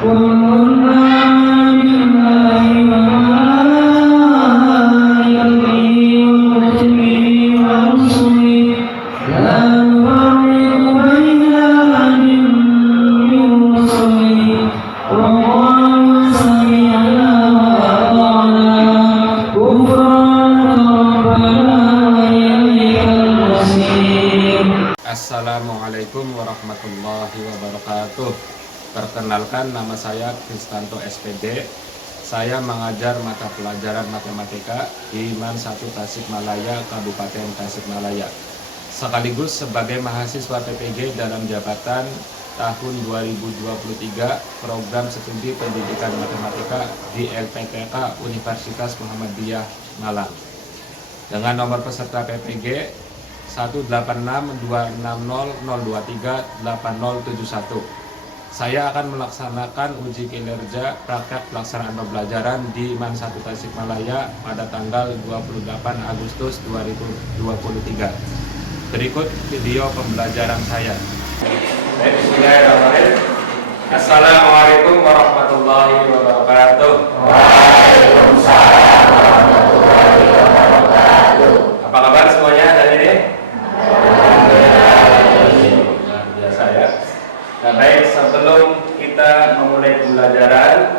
Assalamualaikum warahmatullahi wabarakatuh. Perkenalkan, nama saya Kristanto SPD. Saya mengajar mata pelajaran matematika di MAN 1 Tasikmalaya, Kabupaten Tasikmalaya. Sekaligus sebagai mahasiswa PPG dalam jabatan tahun 2023 program studi pendidikan matematika di LPTK Universitas Muhammadiyah Malang. Dengan nomor peserta PPG 1862600238071. Saya akan melaksanakan uji kinerja praktek pelaksanaan pembelajaran di MAN 1 Tasikmalaya pada tanggal 28 Agustus 2023. Berikut video pembelajaran saya. Bismillahirrahmanirrahim. Assalamualaikum warahmatullahi wabarakatuh. Waalaikumsalam warahmatullahi wabarakatuh. Apa kabar semuanya hari ini? Luar biasa ya. Nah, baik, sebelum kita memulai pembelajaran,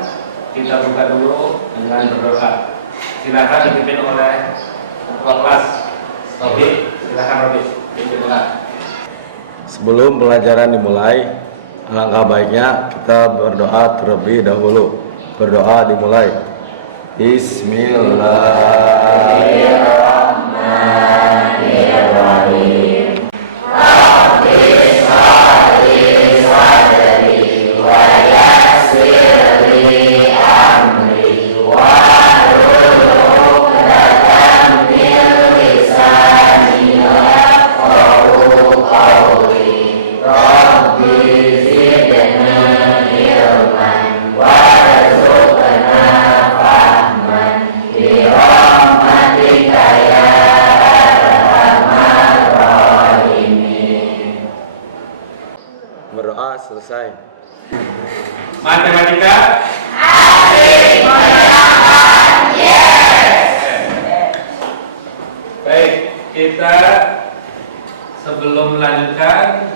kita buka dulu dengan berdoa. Silakan dipimpin oleh ketua kelas Robi. Silakan Robi, pimpin doa. Sebelum pelajaran dimulai, alangkah baiknya kita berdoa terlebih dahulu. Berdoa dimulai. Bismillahirrahmanirrahim. Berdoa selesai. Matematika Asik menyenangkan, yes. Baik, kita sebelum melanjutkan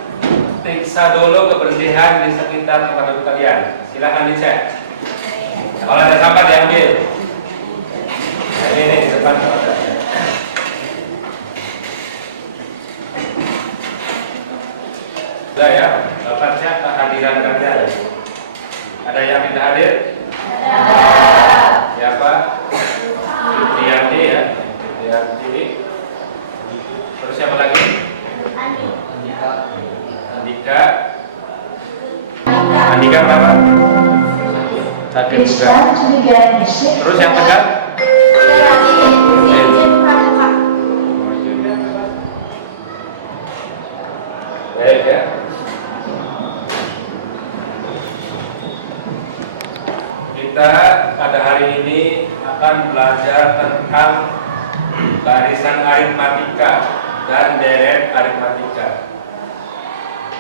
periksa dulu kebersihan di sekitar tempat duduk kalian. Silakan dicek. Kalau ada sampah diambil. Nah, ini di depan ada. Sudah ya, Bapak cek kehadiran kalian. Ada yang tidak hadir? Ada. Siapa? Fitriyanti ya, Fitriyanti. Terus siapa lagi? Andika. Andika berapa? Sakit juga. Terus yang tegak? Baik ya. Kita pada hari ini akan belajar tentang barisan aritmatika dan deret aritmatika.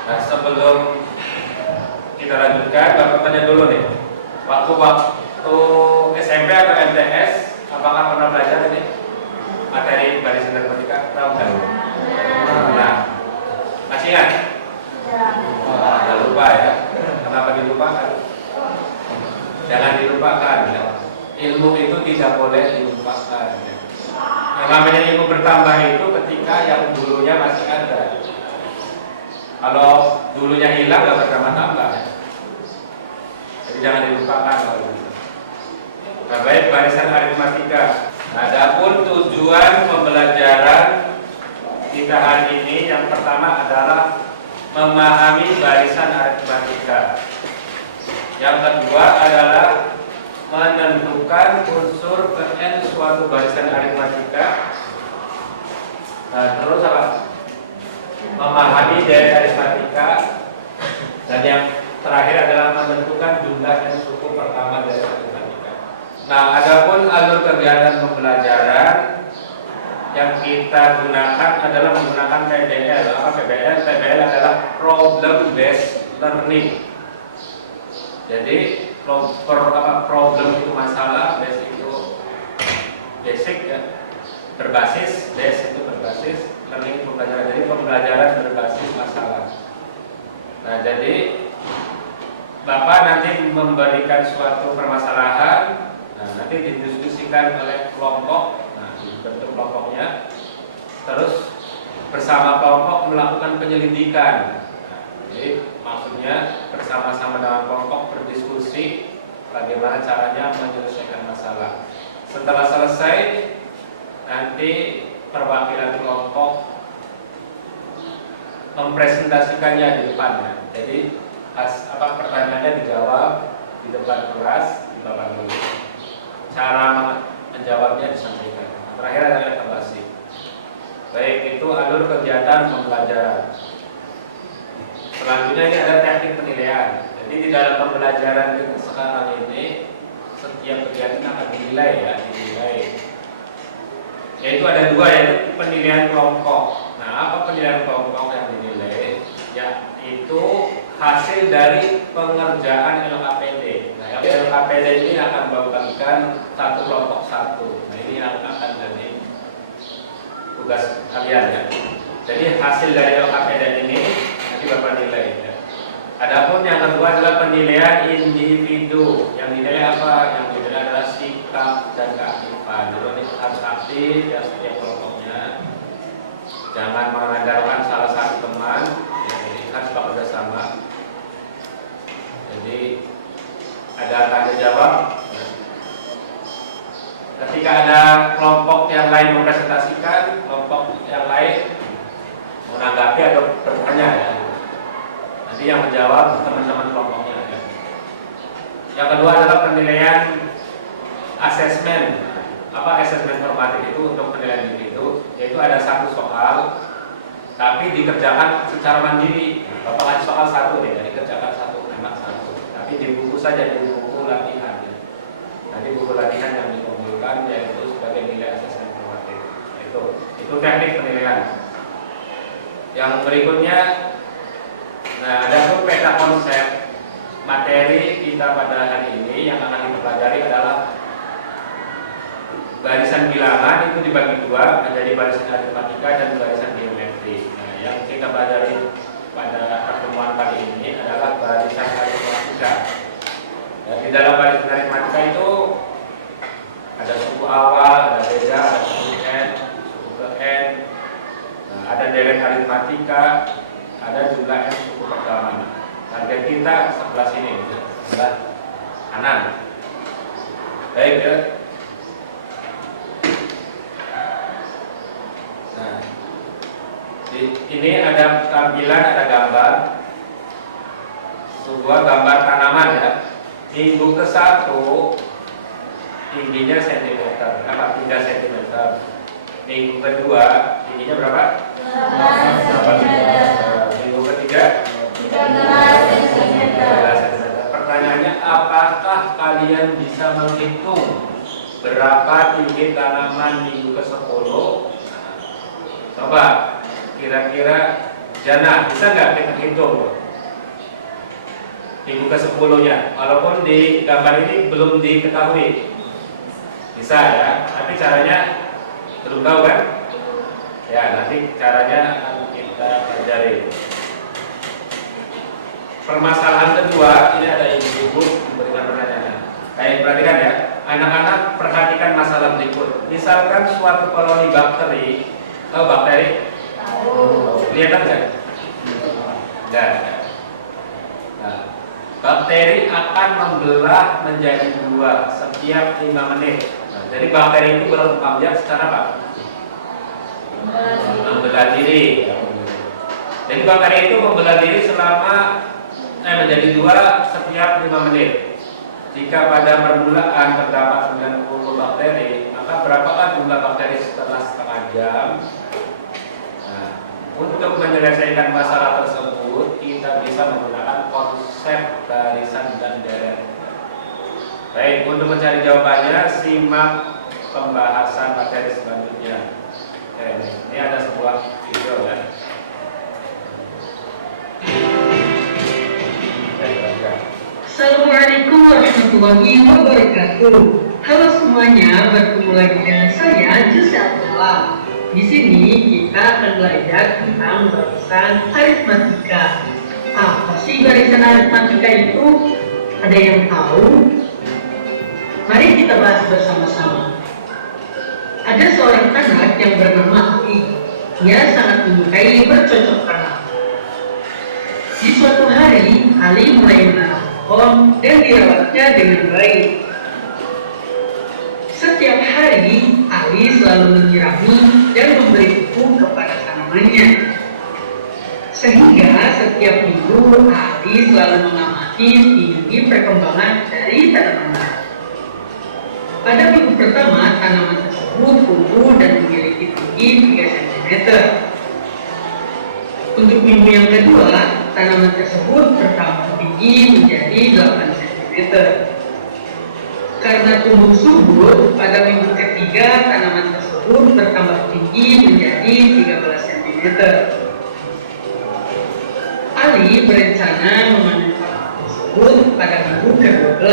Nah, sebelum kita lanjutkan, Bapak tanya dulu nih. Waktu SMP atau MTS, apakah pernah belajar ini materi barisan aritmatika? Tahu nggak? Nah, masih ingat? Jangan lupa ya. Kenapa dilupakan? Jangan dilupakan ya. Ilmu itu tidak boleh dilupakan ya. Yang namanya ilmu bertambah itu ketika yang dulunya masih ada. Kalau dulunya hilang gak bertambah-tambah ya. Jadi jangan dilupakan kalau gitu. Nah, baik, barisan aritmatika. Adapun tujuan pembelajaran kita hari ini yang pertama adalah memahami barisan aritmatika. Yang kedua adalah menentukan unsur Pn suatu barisan aritmatika. Nah, terus apa? Memahami deret aritmatika. Dan yang terakhir adalah menentukan jumlah yang suku pertama dari aritmatika. Nah, adapun alur kegiatan pembelajaran yang kita gunakan adalah menggunakan PBL. Apa PBL? PBL adalah problem based learning. Jadi problem itu masalah, base itu basic ya, berbasis, base itu berbasis, learning pembelajaran, jadi pembelajaran berbasis masalah. Nah, jadi Bapak nanti memberikan suatu permasalahan, nah, nanti didiskusikan oleh kelompok, nah, dibentuk kelompoknya, terus bersama kelompok melakukan penyelidikan. Nah, jadi maksudnya bersama-sama dengan kelompok berdiskusi bagaimana caranya menyelesaikan masalah. Setelah selesai, nanti perwakilan kelompok mempresentasikannya di depannya. Jadi pertanyaannya dijawab di depan kelas, di papan tulis. Cara menjawabnya disampaikan. Terakhir adalah evaluasi. Baik, itu alur kegiatan pembelajaran. Selanjutnya ini ada teknik penilaian. Jadi di dalam pembelajaran kita sekarang ini setiap kegiatan akan dinilai ya, dinilai. Yaitu ada dua, yaitu penilaian kelompok. Nah, apa penilaian kelompok yang dinilai? Ya, itu hasil dari pengerjaan LKPD. Nah, LKPD ini akan membagikan satu kelompok satu. Nah, ini yang akan jadi tugas kalian ya. Jadi hasil dari LKPD ini nanti Bapak nilai ya. Adapun yang kedua adalah penilaian individu. Yang dinilai apa? Yang dinilai adalah sikap dan keaktifan. Jadi ini harus aktif ya setiap kelompoknya. Jangan mengandalkan salah satu teman. Ya, ini harus bekerja sama. Jadi ada tanya jawab. Ketika ada kelompok yang lain mempresentasikan, kelompok yang lain menanggapi atau bertanya ya. Nanti yang menjawab teman-teman kelompoknya ya. Yang kedua adalah penilaian asesmen. Apa asesmen formatif itu untuk penilaian individu? Yaitu ada satu soal, tapi dikerjakan secara mandiri. Bapak kasih soal satu nih, jadi kerjakan satu anak satu. Tapi di buku saja, di buku latihan. Ya. Nanti buku latihan yang dikumpulkan yaitu sebagai nilai asesmen formatif. Itu teknik penilaian. Yang berikutnya, nah ada pun peta konsep materi kita pada hari ini yang akan dipelajari adalah barisan bilangan itu dibagi dua menjadi barisan aritmatika dan barisan geometri. Nah, yang kita pelajari pada pertemuan kali ini adalah barisan aritmatika. Ya, di dalam barisan aritmatika itu ada suku awal, ada beda, ada suku n, suku ke n. Nah, ada deret aritmatika, ada jumlah n suku pertama. Target kita sebelah sini, sebelah kanan. Baik ya. Nah, ini ada tampilan, ada gambar, sebuah gambar tanaman ya. Minggu ke-1 tingginya sentimeter, 3 cm. Minggu kedua tingginya berapa? 8 cm. Minggu ketiga 13 cm. Pertanyaannya, apakah kalian bisa menghitung berapa tinggi tanaman minggu ke-10? Coba kira-kira Jana bisa nggak kita hitung minggu ke-10-nya? Walaupun di gambar ini belum diketahui. Bisa ya, tapi caranya belum tahu kan? Ya, nanti caranya akan kita pelajari. Permasalahan kedua, ini ada ibu-ibu memberikan pertanyaan. Baik, perhatikan ya. Anak-anak perhatikan masalah berikut. Misalkan suatu koloni bakteri, tahu bakteri? Tahu. Kelihatan nggak? Enggak. Nah, bakteri akan membelah menjadi 2 setiap 5 menit. Nah, jadi bakteri itu berkembang biak secara apa? Membelah diri. Jadi bakteri itu membelah diri selama menjadi 2 setiap 5 menit. Jika pada permulaan terdapat 90 bakteri, maka berapakah jumlah bakteri setelah setengah jam? Nah, untuk menyelesaikan masalah tersebut, kita bisa menggunakan konsep barisan dan deret. Baik, untuk mencari jawabannya, simak pembahasan materi selanjutnya. Ini ada sebuah video ya. Assalamualaikum warahmatullahi wabarakatuh. Halo semuanya, bertemu lagi dengan saya Jose Abdullah. Di sini kita akan belajar tentang barisan aritmatika. Apa sih barisan aritmatika itu? Ada yang tahu? Mari kita bahas bersama-sama. Ada seorang anak yang bernama Ali. Ia sangat menyukai bercocok tanam. Di suatu hari, Ali mulai menanam pohon dan dirawatnya dengan baik. Setiap hari, Ali selalu menyirami dan memberi pupuk kepada tanamannya. Sehingga setiap minggu, Ali selalu mengamati tinggi perkembangan dari tanamannya. Pada minggu pertama, tanaman tersebut tumbuh dan memiliki tinggi 3 cm. Untuk minggu yang kedua, tanaman tersebut bertambah tinggi menjadi 8 cm. Karena tumbuh subur, pada minggu ketiga tanaman tersebut bertambah tinggi menjadi 13 cm. Ali berencana memanen tanaman tersebut pada minggu ke-12.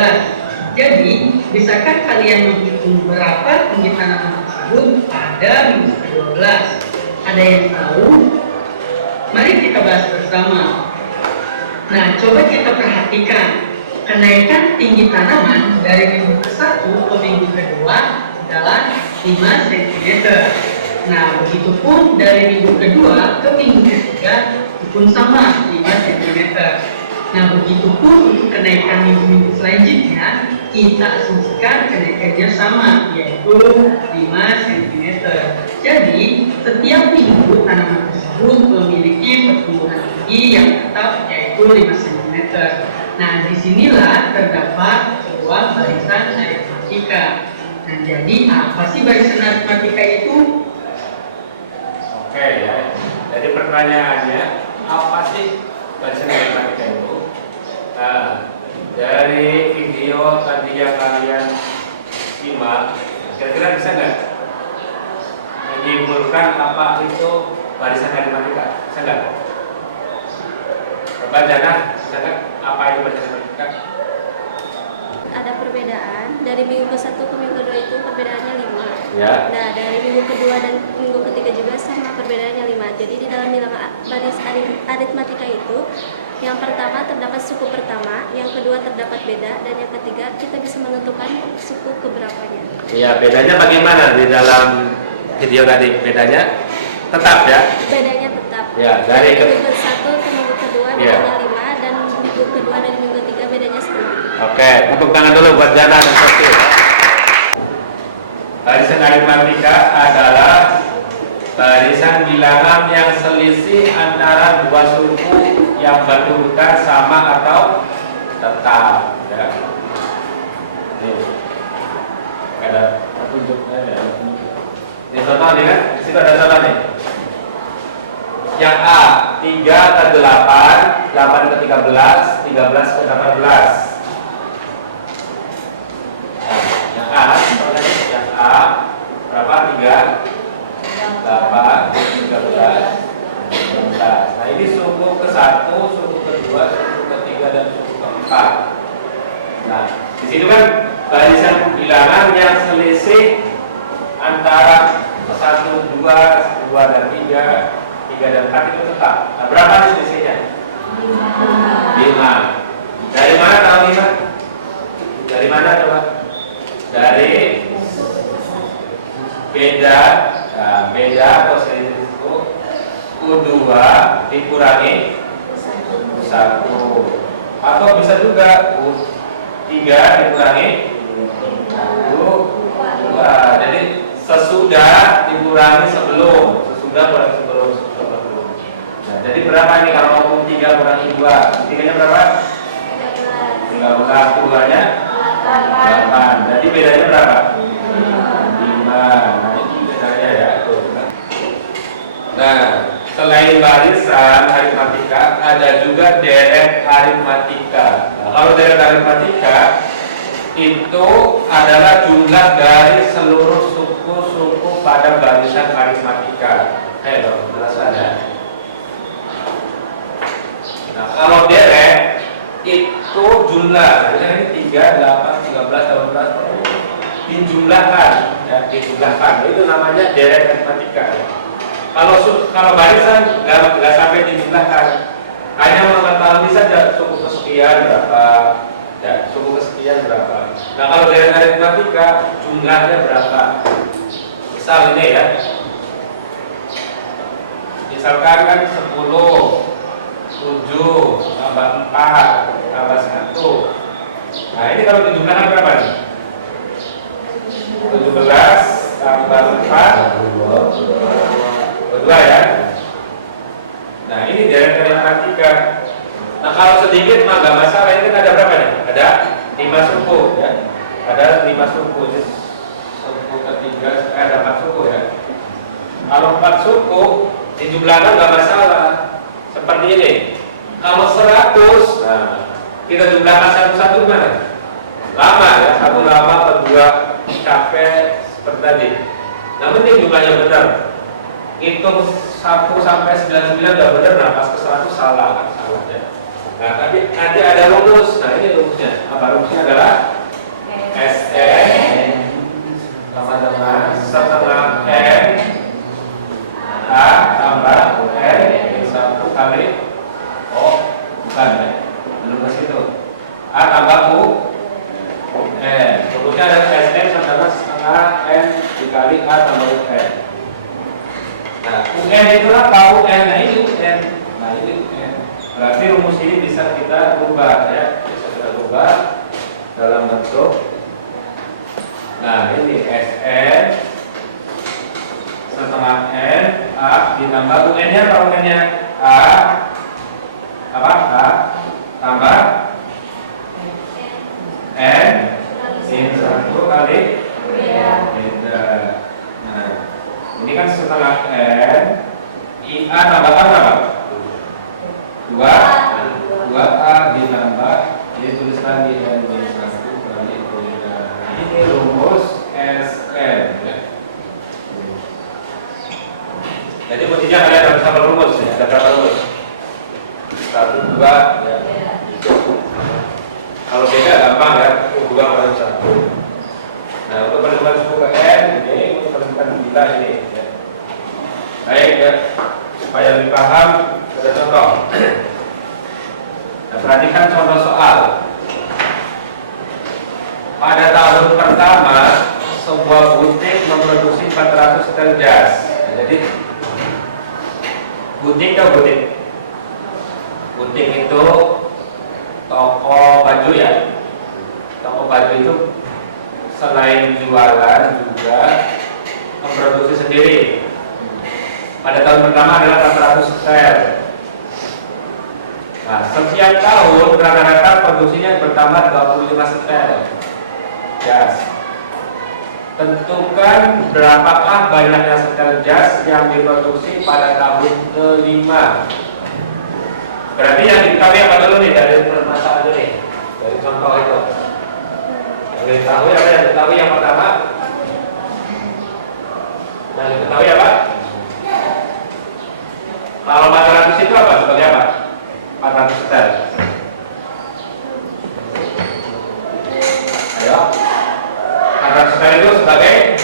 Jadi, bisakah kalian menghitung berapa tinggi tanaman tersebut pada minggu ke-12? Ada yang tahu? Mari kita bahas bersama. Nah, coba kita perhatikan. Kenaikan tinggi tanaman dari minggu ke-1 ke minggu kedua adalah 5 cm. Nah, begitupun dari minggu kedua ke minggu ketiga pun sama 5 cm. Nah, begitupun untuk kenaikan minggu-minggu selanjutnya, kita asumsikan kenaikannya sama, yaitu 5 cm. Jadi, setiap minggu tanaman tersebut memiliki pertumbuhan tinggi yang tetap, yaitu 5 cm. Nah, disinilah terdapat sebuah barisan aritmatika. Nah, jadi apa sih barisan aritmatika itu? Oke ya. Jadi pertanyaannya, apa sih barisan aritmatika itu? Nah, dari video tadi yang kalian simak, kira-kira bisa nggak menyimpulkan apa itu barisan aritmatika? Bisa nggak? Coba Jana, bisa nggak apa itu barisan aritmatika? Ada perbedaan dari minggu ke-1 ke minggu kedua itu perbedaannya 5. Ya. Nah, dari minggu kedua dan minggu ketiga juga sama, perbedaannya 5. Jadi di dalam bilangan baris aritmatika itu, yang pertama terdapat suku pertama, yang kedua terdapat beda, dan yang ketiga kita bisa menentukan suku keberapanya. Iya, bedanya bagaimana di dalam video tadi? Bedanya tetap ya? Bedanya tetap. Ya, dari minggu ke-1 ke minggu kedua Iya. bedanya 5, dan minggu kedua dari minggu ketiga bedanya 10. Oke, tepuk tangan dulu buat Jana dan Sofi. Barisan aritmatika adalah barisan bilangan yang selisih antara dua suku yang berurutan sama atau tetap. Ya. Nih, ada petunjuknya ya. Ini contoh nih kan, di situ ada contoh nih. Yang A, 3 ke 8, 8 ke 13, 13 ke 18. Yang A berapa? 3, 8, 13, 19. Nah, ini suku ke-1, suku ke-2, suku ke-3, dan suku ke-4. Nah, di situ kan barisan bilangan yang selisih antara 1, 2, 2 dan 3, 3 dan 4 itu tetap. Nah, berapa selisihnya? 5. Dari mana tahu 5? Dari mana coba? Dari beda, nah, beda atau selisih itu U2 dikurangi 1, atau bisa juga U3 dikurangi U2. Jadi sesudah dikurangi sebelum, sesudah kurangi sebelum. Nah, jadi berapa nih kalau U3 kurangi 2? 3-nya berapa? 13. 2-nya 8. Jadi bedanya berapa? 5. Nah, ini bedanya ya. Nah, selain barisan aritmatika, ada juga deret aritmatika. Nah, kalau deret aritmatika itu adalah jumlah dari seluruh suku-suku pada barisan aritmatika. Dong, jelaskan ya. Nah, kalau deret itu jumlah. Jadi ini 3, 8, 13, 18 dijumlahkan, ya, dijumlahkan. Itu namanya deret aritmatika. Ya. Kalau barisan nggak sampai dijumlahkan, hanya mengetahui saja suku kesekian berapa, ya, suku kesekian berapa. Nah kalau deret aritmatika jumlahnya berapa? Misal ini ya, misalkan kan 10, 7 tambah 4 tambah 1. Nah ini kalau dijumlahkan berapa nih? 17 tambah 4 22 ya. Nah ini deret aritmatika. Nah kalau sedikit mah nggak masalah. Ini kan ada berapa nih? Ada 5 suku ya. Ada 5 suku. Jadi suku ketiga ada 4 suku ya. Kalau 4 suku dijumlahkan nggak masalah. Seperti ini. Kalau 100, nah kita jumlahkan satu-satu mana? Lama ya. Satu lama, kedua capek seperti tadi. Namun ini jumlahnya benar. Hitung 1 sampai 99 udah benar, nah pas ke 100 salah ya. Nah tapi nanti ada rumus. Nah ini rumusnya. Apa rumusnya adalah SN sama dengan setengah N A tambah N 1 kali bukan ya, belum ke situ. A tambah U N. Rumusnya adalah SN sama dengan setengah N dikali A tambah U N. Nah, UN itu apa? UN, nah ini UN. Nah ini UN. Berarti rumus ini bisa kita rubah ya. Bisa kita rubah dalam bentuk. Nah ini SN setengah N A ditambah UN-nya apa UN-nya? A apa? A tambah N sin 1 kali beda. Nah ini kan setengah N IA tambah A berapa? 2A ditambah, ini tuliskan di N min 1 kali beda. Ini rumus SN ya. Jadi mestinya kalian harus hafal rumus ya. Ada berapa rumus? 1, 2 ya. Kalau beda gampang ya, 2 kali 1. Nah untuk perhitungan suku ke N ini, untuk perhitungan bila ini ya. Baik ya, supaya lebih paham ada contoh. Nah, perhatikan contoh soal. Pada tahun pertama sebuah butik memproduksi 400 setel jas. Nah, jadi butik atau butik? Butik itu toko baju ya. Toko baju itu selain jualan juga memproduksi sendiri. Pada tahun pertama adalah 400 setel. Nah, setiap tahun rata-rata produksinya bertambah 25 setel jas. Tentukan berapakah banyaknya setel jas yang diproduksi pada tahun kelima. Berarti yang diketahui apa dulu nih dari permasalahan ini? Dari contoh itu. Yang diketahui apa? Yang diketahui yang pertama. Yang diketahui apa? Kalau 400 itu apa? Seperti apa? 400 setel. Ayo. 400 setel itu sebagai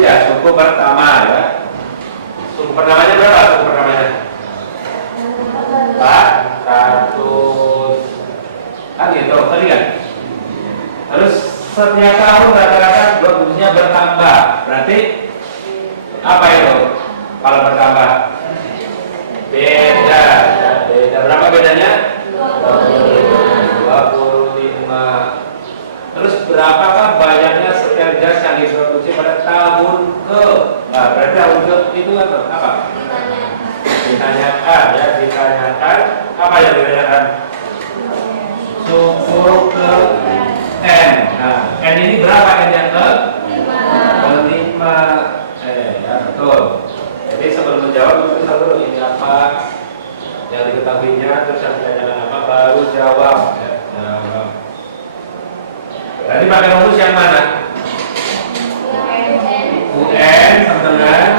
iya, suku pertama ya. Suku pertamanya berapa? Suku pertamanya 400 kan gitu, tadi kan? Terus setiap tahun rata-rata produksinya bertambah. Berarti apa itu? Kalau bertambah beda ya, beda. Berapa bedanya? 25. Terus berapakah banyaknya setel jas yang diproduksi pada tahun ke? Nah, berarti tahun ke itu apa? Ditanyakan ya, ditanyakan. Apa yang ditanyakan? Suku ke N. Nah, N ini berapa N-nya ke? 5. Ya betul. Jadi sebelum menjawab itu dulu ini apa yang diketahuinya, terus yang ditanyakan apa, baru jawab. Ya, jawab. Berarti pakai rumus yang mana? UN sama dengan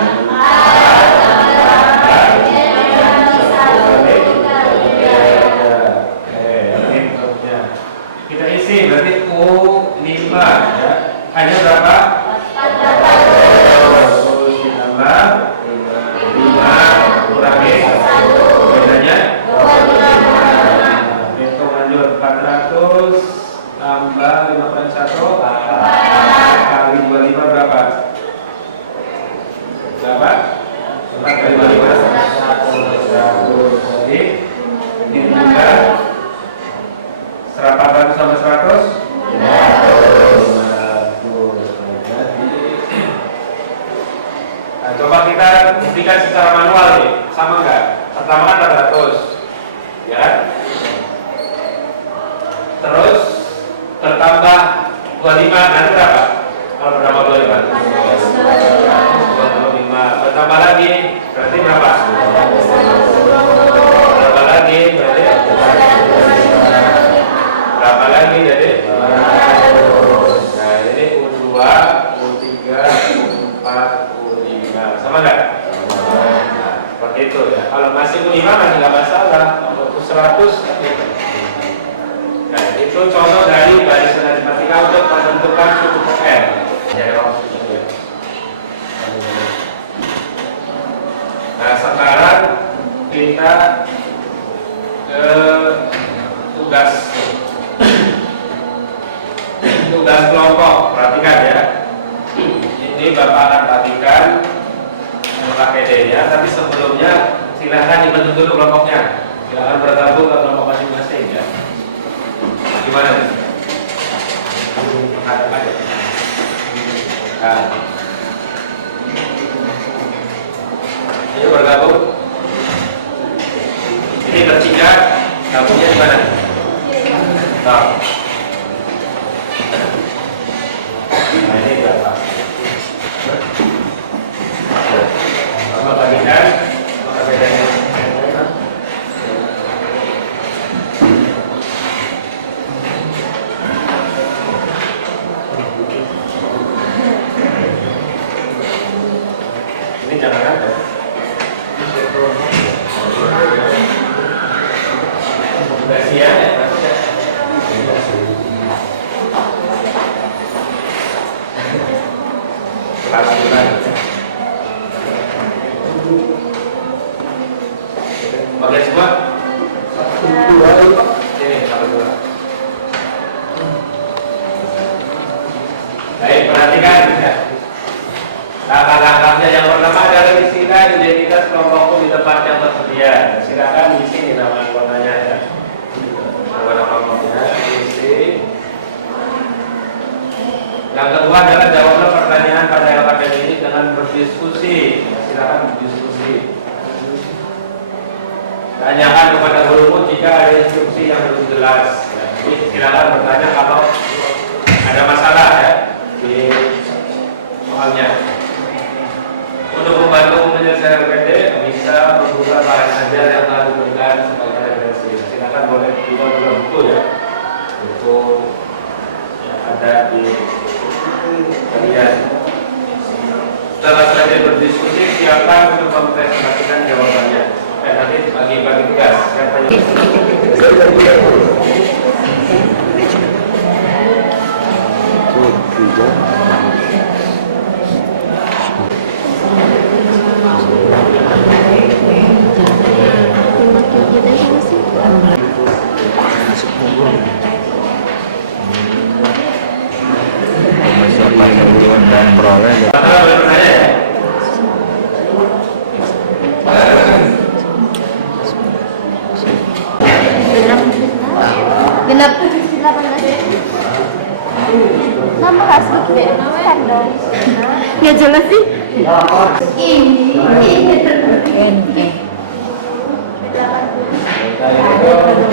dikasih. Ini juga 400 sama 100. 500. Nah, coba kita buktikan secara manual nih, sama nggak? Pertama kan 400, ya kan? Terus bertambah 25, nanti berapa? Kalau bertambah 25? 25. Bertambah lagi, berarti berapa? Bertambah lagi, berarti berapa lagi jadi? Nah, ini U2, U3, U4, U5. Sama nggak? Nah, seperti itu ya. Kalau masih U5 masih nggak masalah. U100 gitu. Nah, itu contoh dari barisan aritmatika untuk menentukan suku R. Nah, sekarang kita ke tugas kelompok. Perhatikan ya. Ini Bapak akan perhatikan memakai D-nya, tapi sebelumnya silahkan dibentuk dulu kelompoknya. Silahkan bergabung ke kelompok masing-masing ya. Gimana nih? Menghadap aja. Nah. Ini bergabung. Ini bertiga, gabungnya di mana? Nah. Nah, ini berapa? Sama bagikan, maka bedanya. Ini jangan ada. Kasihan ya. Bagian semua? Ini satu dua. Baik, perhatikan ya. Langkah-langkahnya yang pertama adalah isikan identitas kelompokku di tempat yang tersedia. Silakan isi di nama anggotanya ya. Nama kelompoknya isi. Yang kedua adalah jawablah pertanyaan pada LKPM ini dengan berdiskusi. Silakan berdiskusi. Tanyakan kepada gurumu jika ada instruksi yang belum jelas. Jadi silakan bertanya kalau ada masalah ya di soalnya. Untuk membantu menyelesaikan PD bisa membuka bahan ajar yang telah diberikan sebagai referensi. Silakan boleh juga buka buku ya, buku yang ada di kalian. Setelah selesai berdiskusi, silakan untuk mempresentasikan jawabannya. Nanti bagi-bagi tugas. Dan peroleh genap 18. Nama asli kan dong. Ya jelas sih.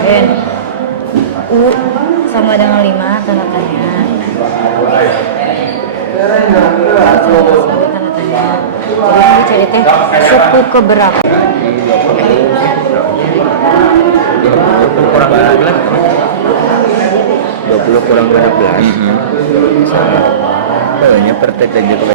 N U sama dengan 5 tanda tanya. Tanda tanya. Jadi cari teh suku keberapa? 20 kurang 12. 20 kurang 12. Kayaknya pertek aja tuh.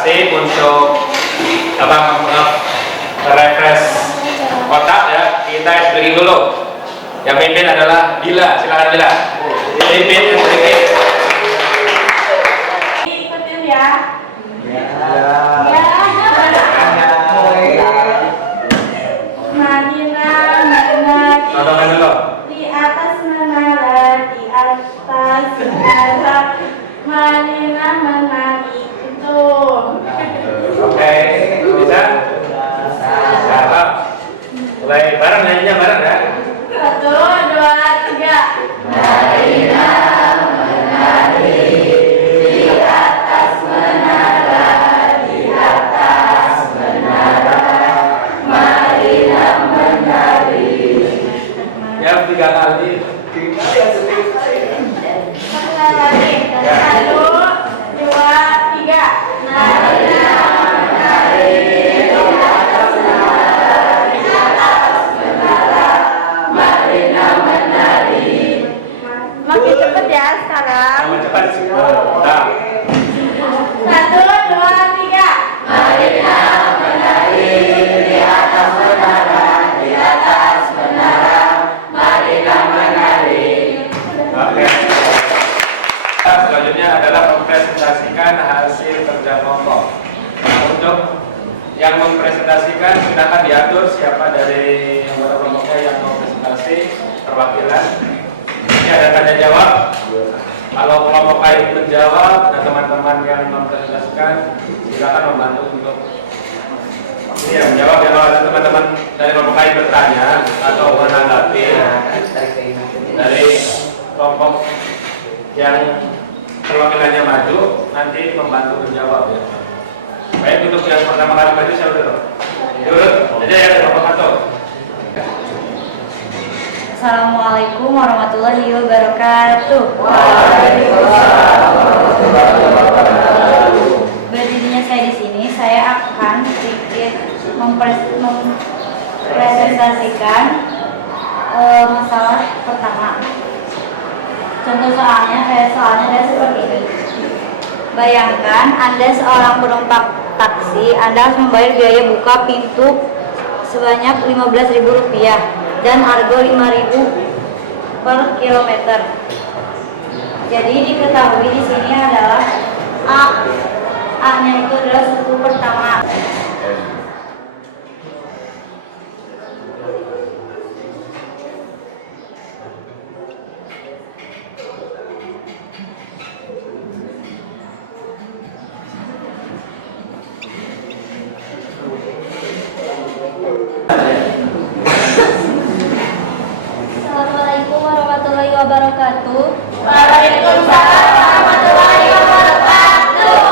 konsentrasi untuk refresh otak ya. Kita breaking dulu. Yang pimpin adalah Bila. Silakan Bila. Pimpin yang sedikit. Ikutin ya. Tonton dulu. Di atas menara, Marina menari itu. Oke, bisa? Siapa? Mulai bareng nyanyinya bareng ya. 1, 2, 3. Marina menari di atas menara, Marina menari. Ya 3 kali. Sekali. 1, 2, 3. Marina menari di atas menara, Marina menari. Makin cepet ya sekarang. Sama cepat. Nah. 1, 2, 3. Marina menari di atas menara, Marina menari. Oke. Selanjutnya adalah mempresentasikan hasil kerja kelompok. Nah, untuk yang mempresentasikan silakan diatur siapa dari anggota kelompoknya yang mau presentasi perwakilan. Ini ada tanya jawab. Kalau kelompok lain menjawab dan teman-teman yang mempresentasikan silakan membantu untuk menjawab. Ya, kalau ada teman-teman dari kelompok lain bertanya atau menanggapi dari kelompok yang perwakilannya maju, nanti membantu menjawab ya. Baik, untuk yang pertama kali maju siapa dulu? Yurut, aja ya dari kelompok satu. Assalamualaikum warahmatullahi wabarakatuh. Berdirinya saya di sini, saya akan sedikit mempresentasikan masalah pertama. Contoh soalnya ada seperti ini. Bayangkan Anda seorang penumpang taksi, Anda harus membayar biaya buka pintu sebanyak Rp15.000 dan argo Rp5.000 per kilometer. Jadi diketahui di sini adalah A-nya itu adalah suku pertama. Assalamualaikum warahmatullahi wabarakatuh. Waalaikumsalam warahmatullahi wabarakatuh.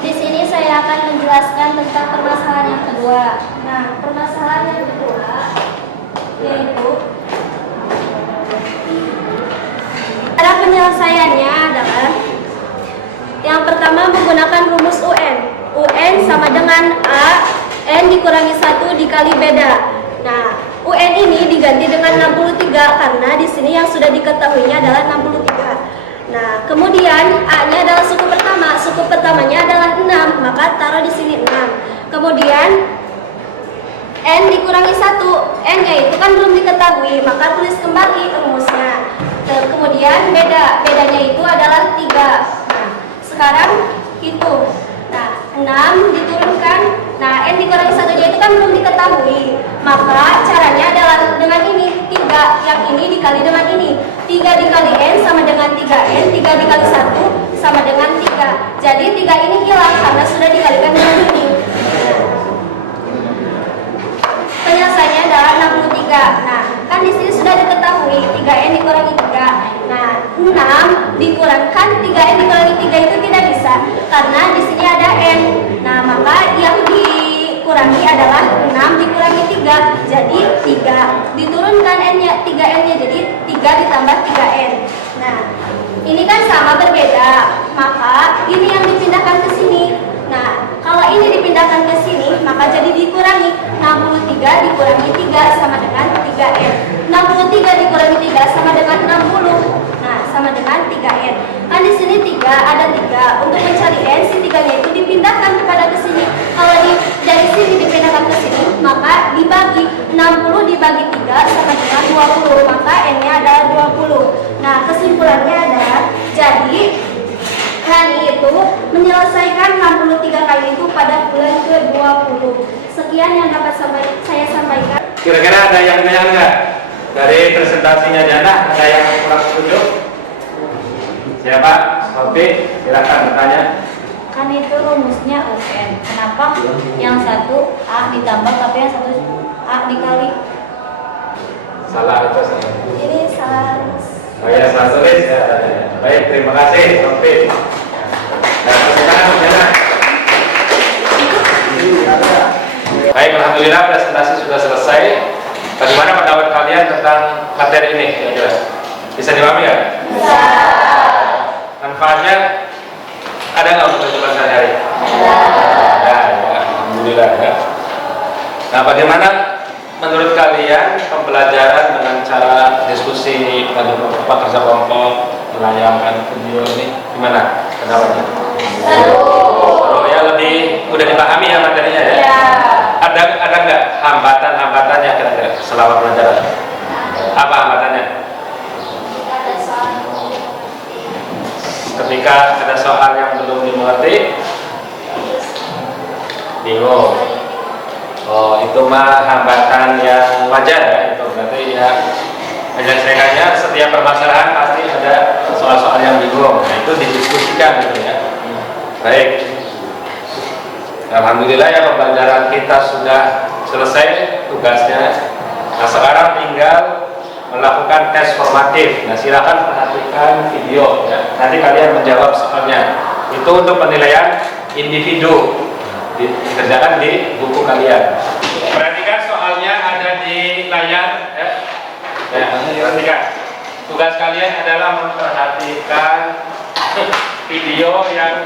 Di sini saya akan menjelaskan tentang permasalahan yang kedua. Nah, permasalahan yang kedua yaitu cara penyelesaiannya adalah yang pertama menggunakan rumus UN. UN sama dengan A N dikurangi 1 dikali beda. Nah, UN ini diganti dengan 63 karena di sini yang sudah diketahuinya adalah 63. Nah, kemudian A-nya adalah suku pertama. Suku pertamanya adalah 6, maka taruh di sini 6. Kemudian N dikurangi 1. N-nya itu kan belum diketahui, maka tulis kembali rumusnya. Kemudian bedanya itu adalah 3. Nah, sekarang hitung. Nah, 6 diturunkan. Nah, N dikurangi 1-nya itu kan belum diketahui. Maka caranya adalah dengan ini. 3 yang ini dikali dengan ini. 3 dikali N sama dengan 3N. 3 dikali 1 sama dengan 3. Jadi 3 ini hilang karena sudah dikalikan dengan ini. Penyelesaiannya adalah 63. Nah, kan di sini sudah diketahui 3N dikurangi 3. Nah, 6 dikurangkan 3N dikurangi 3 itu tidak bisa karena di sini ada N. Nah, maka yang dikurangi adalah 6 dikurangi 3. Jadi 3 diturunkan N-nya, 3N-nya jadi 3 ditambah 3N. Nah, ini kan sama berbeda. Maka ini yang dipindahkan ke sini. Nah, kalau ini dipindahkan ke sini, maka jadi dikurangi 63 dikurangi 3 sama dengan 3N. 63 dikurangi 3 sama dengan 60. Nah, sama dengan 3N. Kan di sini sini 3, ada 3. Untuk mencari N, si 3-nya itu dipindahkan kepada ke sini. Kalau dari sini dipindahkan ke sini, maka dibagi 60 dibagi 3 sama dengan 20. Maka N-nya adalah 20. Nah, kesimpulannya adalah jadi Hani itu menyelesaikan 63 kali itu pada bulan ke-20. Sekian yang dapat saya sampaikan. Kira-kira ada yang tanya nggak? Dari presentasinya Jana, ada yang kurang setuju? Siapa? Sofi, silakan bertanya. Kan itu rumusnya UN. Kenapa yang satu A ditambah tapi yang satu A dikali? Salah itu salah. Ini salah. Oh ya, salah tulis ya. Baik, terima kasih Sofi. Nah, silakan Jana. Baik, alhamdulillah presentasi sudah selesai. Bagaimana pendapat kalian tentang materi ini? Kira-kira bisa dipahami ya? Bisa. Manfaatnya ada nggak untuk kehidupan sehari-hari? Ada. Ya, alhamdulillah ya. Nah, bagaimana menurut kalian pembelajaran dengan cara diskusi, kerja kelompok, menayangkan video ini gimana pendapatnya? Oh ya, lebih mudah dipahami ya materinya ya? Ada nggak hambatan-hambatannya kira-kira selama pelajaran? Apa hambatannya? Ketika ada soal yang belum dimengerti, bingung. Oh, itu mah hambatan yang wajar ya. Itu berarti ya menyelesaikannya setiap permasalahan pasti ada soal-soal yang bingung. Nah, itu didiskusikan gitu ya. Baik. Alhamdulillah ya pembelajaran kita sudah selesai tugasnya. Nah, sekarang tinggal melakukan tes formatif. Nah, silakan perhatikan video ya. Nanti kalian menjawab soalnya. Itu untuk penilaian individu. Dikerjakan di buku kalian. Perhatikan soalnya ada di layar ya. Ya, perhatikan. Tugas kalian adalah memperhatikan video yang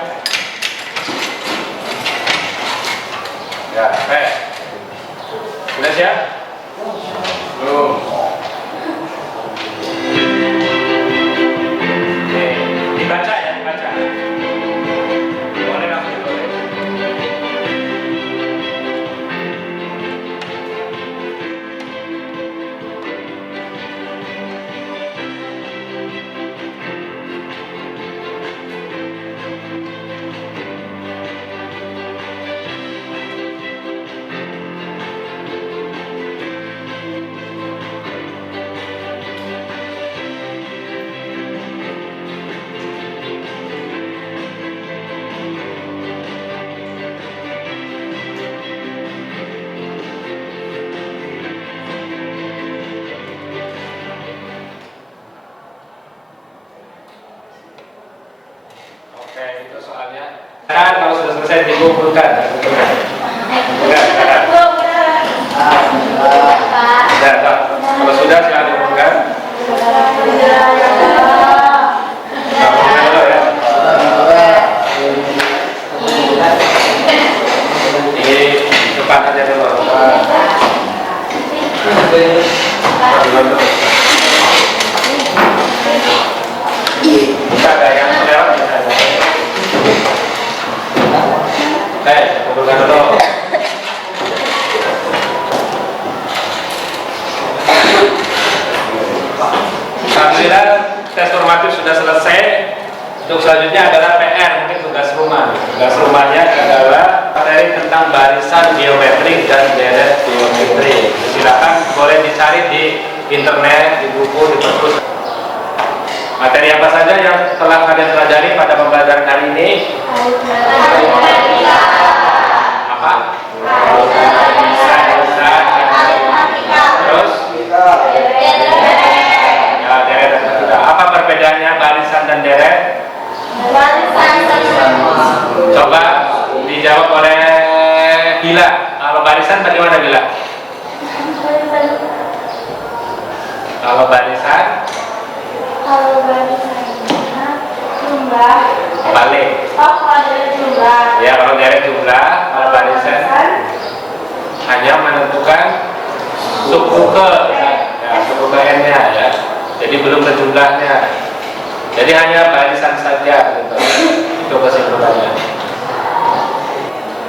ya, baik. Sudah siap? Belum. Oke, dibaca ya, dibaca. Boleh langsung boleh. Oke, itu soalnya. Kan kalau sudah selesai dikumpulkan. Sudah, Pak. Kalau sudah silakan dikumpulkan. Ini depan aja dulu. Bisa ada yang lewat bisa. Kumpulkan dulu. Alhamdulillah tes formatif sudah selesai. Untuk selanjutnya adalah PR, mungkin tugas rumah. Tugas rumahnya adalah materi tentang barisan geometrik dan deret geometri. Silakan boleh dicari di internet, di buku, di perpus. Materi apa saja yang telah kalian pelajari pada pembelajaran hari ini? Apa? Terus? Ya, deret dan tidak. Apa perbedaannya barisan dan deret? Coba dijawab oleh Bila. Kalau barisan bagaimana Bila? Kalau barisan? Jumlah. Balik. Kalau dari jumlah. Ya, kalau deret jumlah, kalau barisan hanya menentukan suku ke, ya, suku ke n-nya ya. Jadi belum ke jumlahnya. Jadi hanya barisan saja gitu. Itu kesimpulannya.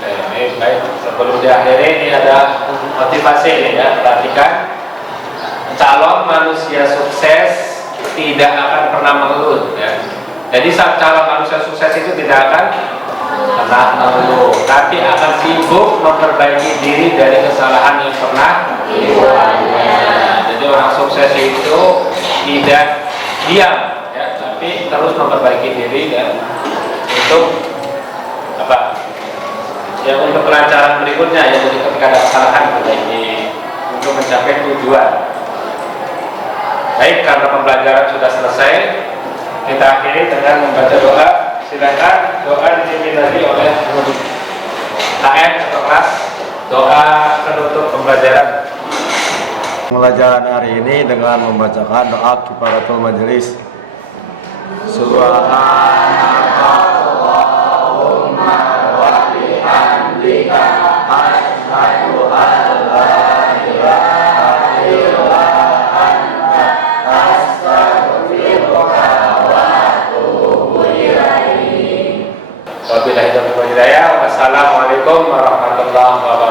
Oke, baik. Sebelum diakhiri ini ada motivasi ini ya. Perhatikan, calon manusia sukses tidak akan pernah mengeluh ya. Jadi saat calon manusia sukses itu tidak akan pernah mengeluh, tapi akan sibuk memperbaiki diri dari kesalahan yang pernah dibuatnya. Jadi orang sukses itu tidak diam ya, tapi terus memperbaiki diri dan untuk apa? Ya untuk kelancaran berikutnya ya. Jadi ketika ada kesalahan perbaiki untuk mencapai tujuan. Baik, karena pembelajaran sudah selesai, kita akhiri dengan membaca doa. Silakan doa dipimpin lagi oleh KM atau kelas. Doa penutup pembelajaran. Pembelajaran hari ini dengan membacakan doa kifaratul majelis. Subhanakallahumma wa bihamdika asyhadu an la ilaha illa anta astaghfiruka wa atubu ilaik. Wabillahi taufiq wal hidayah. Wassalamualaikum warahmatullahi wabarakatuh.